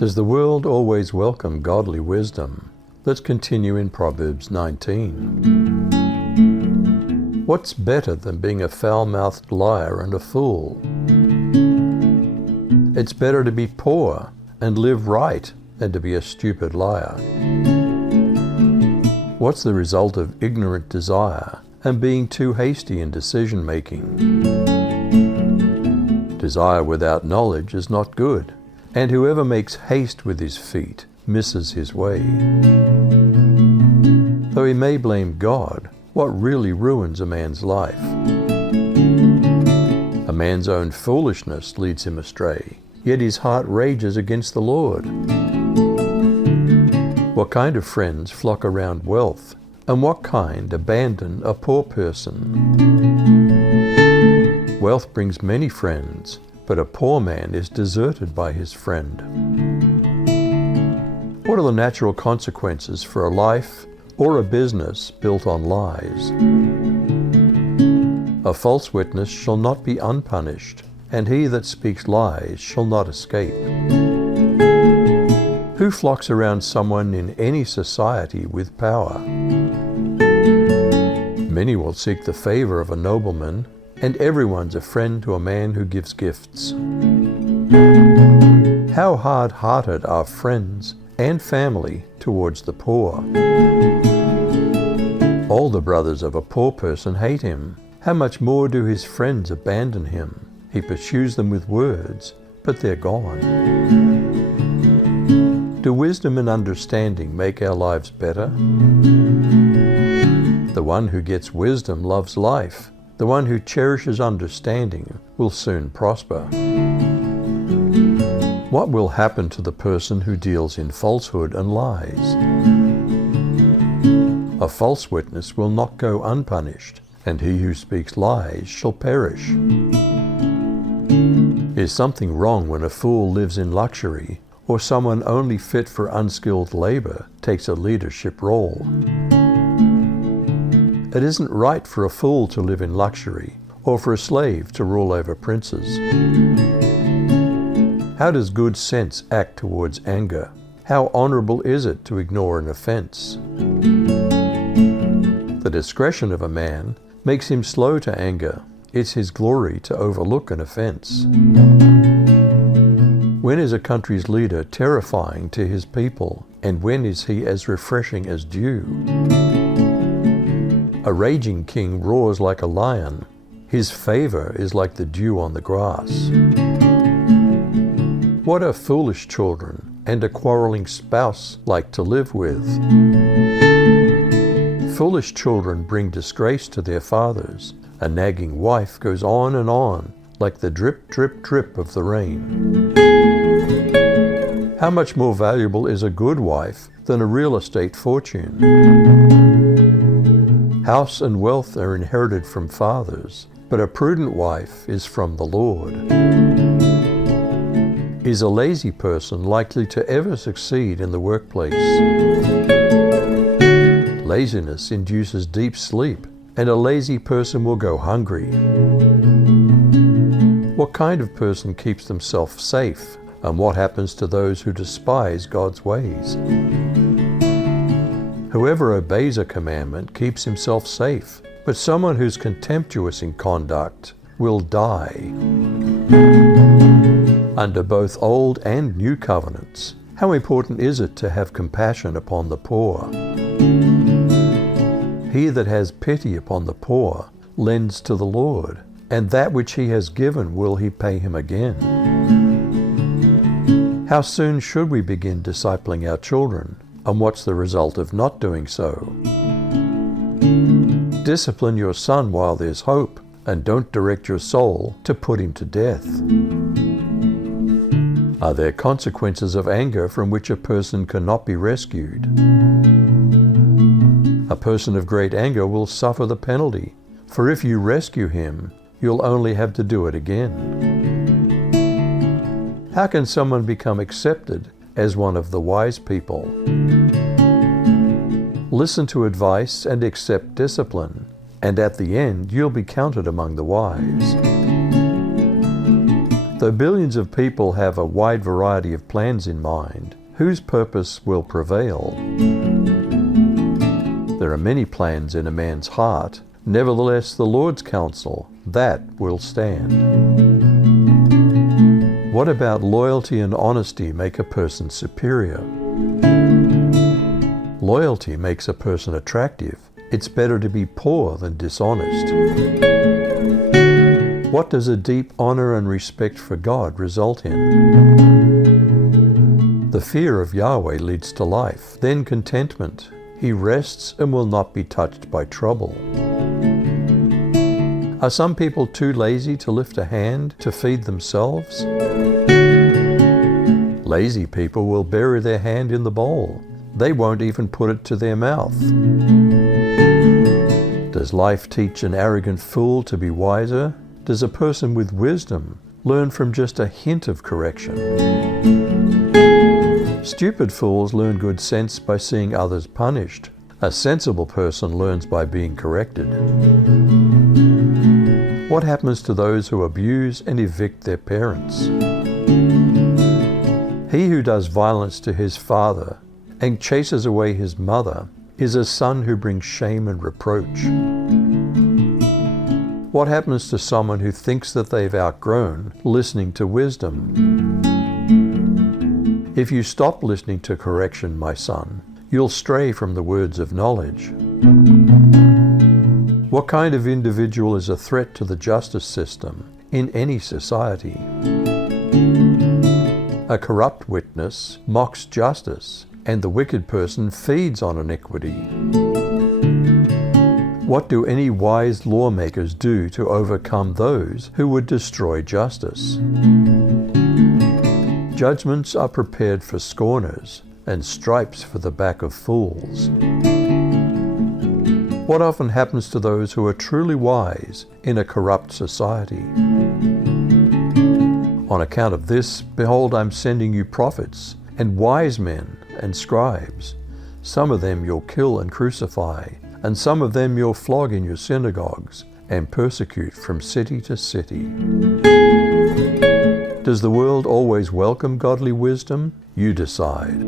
Does the world always welcome godly wisdom? Let's continue in Proverbs 19. What's better than being a foul-mouthed liar and a fool? It's better to be poor and live right than to be a stupid liar. What's the result of ignorant desire and being too hasty in decision-making? Desire without knowledge is not good, and whoever makes haste with his feet misses his way. Though he may blame God, what really ruins a man's life? A man's own foolishness leads him astray, yet his heart rages against the Lord. What kind of friends flock around wealth, and what kind abandon a poor person? Wealth brings many friends, but a poor man is deserted by his friend. What are the natural consequences for a life or a business built on lies? A false witness shall not be unpunished, and he that speaks lies shall not escape. Who flocks around someone in any society with power? Many will seek the favor of a nobleman, and everyone's a friend to a man who gives gifts. How hard-hearted are friends and family towards the poor. All the brothers of a poor person hate him. How much more do his friends abandon him? He pursues them with words, but they're gone. Do wisdom and understanding make our lives better? The one who gets wisdom loves life. The one who cherishes understanding will soon prosper. What will happen to the person who deals in falsehood and lies? A false witness will not go unpunished, and he who speaks lies shall perish. Is something wrong when a fool lives in luxury, or someone only fit for unskilled labor takes a leadership role? It isn't right for a fool to live in luxury, or for a slave to rule over princes. How does good sense act towards anger? How honorable is it to ignore an offense? The discretion of a man makes him slow to anger. It's his glory to overlook an offense. When is a country's leader terrifying to his people, and when is he as refreshing as dew? A raging king roars like a lion. His favor is like the dew on the grass. What are foolish children and a quarreling spouse like to live with? Foolish children bring disgrace to their fathers. A nagging wife goes on and on like the drip, drip, drip of the rain. How much more valuable is a good wife than a real estate fortune? House and wealth are inherited from fathers, but a prudent wife is from the Lord. Is a lazy person likely to ever succeed in the workplace? Laziness induces deep sleep, and a lazy person will go hungry. What kind of person keeps themselves safe, and what happens to those who despise God's ways? Whoever obeys a commandment keeps himself safe, but someone who's contemptuous in conduct will die. Under both old and new covenants, how important is it to have compassion upon the poor? He that has pity upon the poor lends to the Lord, and that which he has given will he pay him again. How soon should we begin discipling our children? And what's the result of not doing so? Discipline your son while there's hope, and don't direct your soul to put him to death. Are there consequences of anger from which a person cannot be rescued? A person of great anger will suffer the penalty, for if you rescue him, you'll only have to do it again. How can someone become accepted as one of the wise people? Listen to advice and accept discipline, and at the end you'll be counted among the wise. Though billions of people have a wide variety of plans in mind, whose purpose will prevail? There are many plans in a man's heart. Nevertheless, the Lord's counsel, that will stand. What about loyalty and honesty make a person superior? Loyalty makes a person attractive. It's better to be poor than dishonest. What does a deep honor and respect for God result in? The fear of Yahweh leads to life, then contentment. He rests and will not be touched by trouble. Are some people too lazy to lift a hand to feed themselves? Lazy people will bury their hand in the bowl. They won't even put it to their mouth. Does life teach an arrogant fool to be wiser? Does a person with wisdom learn from just a hint of correction? Stupid fools learn good sense by seeing others punished. A sensible person learns by being corrected. What happens to those who abuse and evict their parents? He who does violence to his father and chases away his mother is a son who brings shame and reproach. What happens to someone who thinks that they've outgrown listening to wisdom? If you stop listening to correction, my son, you'll stray from the words of knowledge. What kind of individual is a threat to the justice system in any society? A corrupt witness mocks justice, and the wicked person feeds on iniquity. What do any wise lawmakers do to overcome those who would destroy justice? Judgments are prepared for scorners, and stripes for the back of fools. What often happens to those who are truly wise in a corrupt society? On account of this, behold, I'm sending you prophets, and wise men, and scribes. Some of them you'll kill and crucify, and some of them you'll flog in your synagogues, and persecute from city to city. Does the world always welcome godly wisdom? You decide.